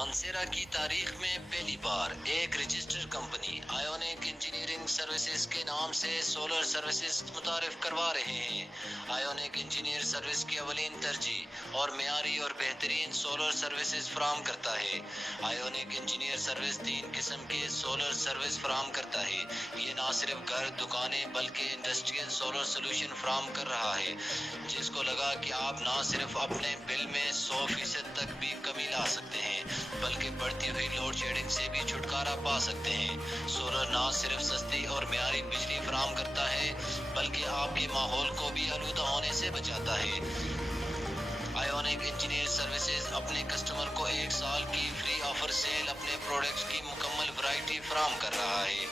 مانسیرا کی تاریخ میں پہلی بار ایک registered company ionic engineering services کے نام سے سولر سروسز متعارف کروا رہے ہیں۔ آئیونک انجینئر سروس کی اولین ترجیح اور معیاری اور بہترین سولر سروسز فراہم کرتا ہے۔ آئیونک انجینئر سروس 3 قسم کے سولر سروس فراہم کرتا ہے۔ یہ نہ صرف گھر، دکانیں بلکہ انڈسٹریل سولر سولوشن فراہم کر رہا ہے، جس کو لگا کہ آپ نہ صرف اپنے بل میں 100% تک بھی کمی لا سکتے ہیں بلکہ بڑھتی ہوئی لوڈ شیڈنگ سے بھی چھٹکارا پا سکتے ہیں۔ سولر نہ صرف سستی اور معیاری بجلی فراہم کرتا ہے بلکہ آپ کے ماحول کو بھی آلودہ ہونے سے بچاتا ہے۔ آئیونک انجینئر سروسز اپنے کسٹمر کو 1 سال کی فری آفر سیل اپنے پروڈکٹس کی مکمل ورائٹی فراہم کر رہا ہے۔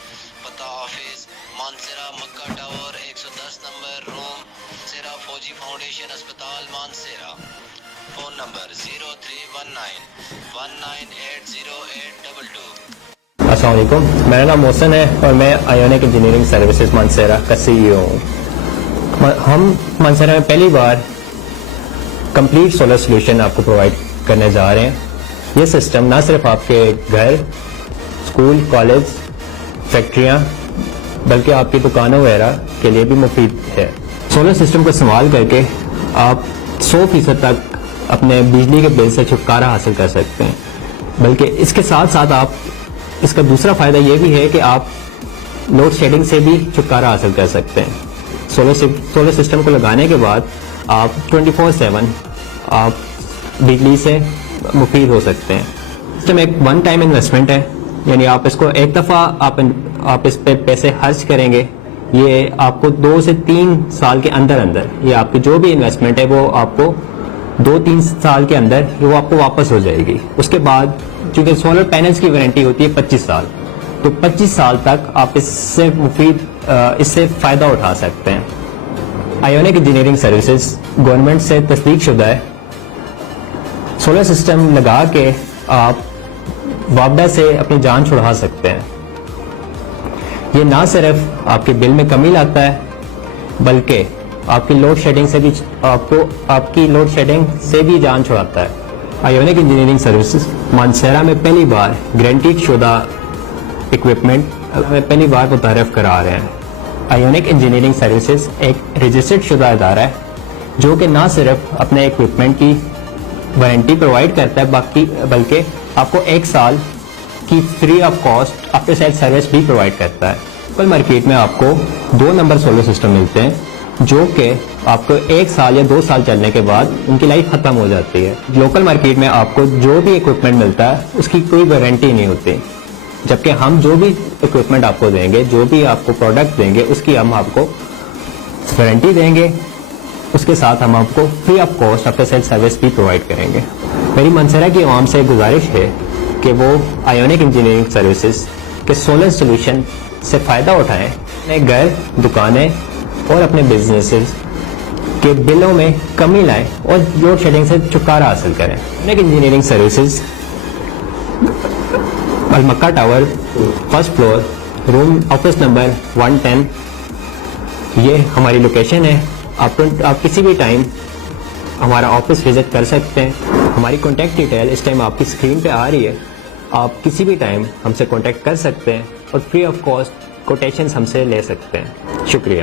پتہ آفس مانسیرا، مکہ ٹاور، 110 نمبر، روم سیرا فوجی فاؤنڈیشن اسپتال مانسیرا۔ Phone number 0319 198082۔ السلام علیکم، میرا نام محسن ہے اور میں آئیونک انجینئرنگ سروسز مانسیرا کا CEO ہوں۔ ہم مانسیرا میں پہلی بار کمپلیٹ سولر سولوشن آپ کو پرووائڈ کرنے جا رہے ہیں۔ یہ سسٹم نہ صرف آپ کے گھر، اسکول، کالج، فیکٹریاں بلکہ آپ کی دکانوں وغیرہ کے لیے بھی مفید ہے۔ سولر سسٹم کو استعمال کر کے آپ 100% تک اپنے بجلی کے بل سے چھٹکارا حاصل کر سکتے ہیں، بلکہ اس کے ساتھ ساتھ آپ اس کا دوسرا فائدہ یہ بھی ہے کہ آپ لوڈ شیڈنگ سے بھی چھٹکارا حاصل کر سکتے ہیں۔ سولر سسٹم کو لگانے کے بعد آپ 24/7 آپ بجلی سے مفید ہو سکتے ہیں۔ سسٹم ایک ون ٹائم انویسٹمنٹ ہے، یعنی آپ اس کو ایک دفعہ آپ اس پہ پیسے خرچ کریں گے، یہ آپ کو 2 سے 3 سال کے اندر یہ آپ کی جو بھی انویسٹمنٹ ہے وہ آپ کو 2-3 سال کے اندر وہ آپ کو واپس ہو جائے گی۔ اس کے بعد چونکہ سولر پینلز کی وارنٹی ہوتی ہے 25 سال، تو 25 سال تک آپ اس سے فائدہ اٹھا سکتے ہیں۔ آئیونک انجینئرنگ سروسز گورنمنٹ سے تصدیق شدہ ہے۔ سولر سسٹم لگا کے آپ وابڈا سے اپنی جان چھڑا سکتے ہیں۔ یہ نہ صرف آپ کے بل میں کمی لاتا ہے بلکہ آپ کی لوڈ شیڈنگ سے بھی جان چھڑاتا ہے۔ آئیونک انجینئرنگ سروسز مانسیرا میں پہلی بار گارنٹیڈ شدہ اکوپمنٹ میں پہلی بار متعارف کرا رہے ہیں۔ آئیونک انجینئرنگ سروسز ایک رجسٹرڈ شدہ ادارہ ہے جو کہ نہ صرف اپنے اکوپمنٹ کی وارنٹی پرووائڈ کرتا ہے بلکہ آپ کو 1 سال کی free of cost after sale service بھی پرووائڈ کرتا ہے۔ لوکل مارکیٹ میں آپ کو 2 نمبر سولر سسٹم ملتے ہیں جو کہ آپ کو 1 سال یا 2 سال چلنے کے بعد ان کی لائف ختم ہو جاتی ہے۔ لوکل مارکیٹ میں آپ کو جو بھی اکوپمنٹ ملتا ہے اس کی کوئی وارنٹی نہیں ہوتی، جبکہ ہم جو بھی اکوپمنٹ آپ کو دیں گے، جو بھی آپ کو پروڈکٹ دیں گے، اس کی ہم آپ کو وارنٹی دیں گے، اس کے ساتھ ہم آپ کو free of cost after sale service بھی پرووائڈ کریں گے۔ میری مانسیرا کی عوام سے گزارش ہے کہ وہ آئیونک انجینئرنگ سروسز کے سولر سولوشن سے فائدہ اٹھائیں، اپنے گھر، دکانیں اور اپنے بزنسز کے بلوں میں کمی لائیں اور لوڈ شیڈنگ سے چھٹکارا حاصل کریں۔ آئیونک انجینئرنگ سروسز مکہ ٹاور، 1st فلور، روم آفس نمبر 110، یہ ہماری لوکیشن ہے۔ آپ کسی بھی ٹائم ہمارا آفس وزٹ کر سکتے ہیں۔ ہماری کانٹیکٹ ڈیٹیل اس ٹائم آپ کی اسکرین پہ آ رہی ہے، آپ کسی بھی ٹائم ہم سے کانٹیکٹ کر سکتے ہیں اور فری آف کاسٹ کوٹیشنز ہم سے لے سکتے ہیں۔ شکریہ۔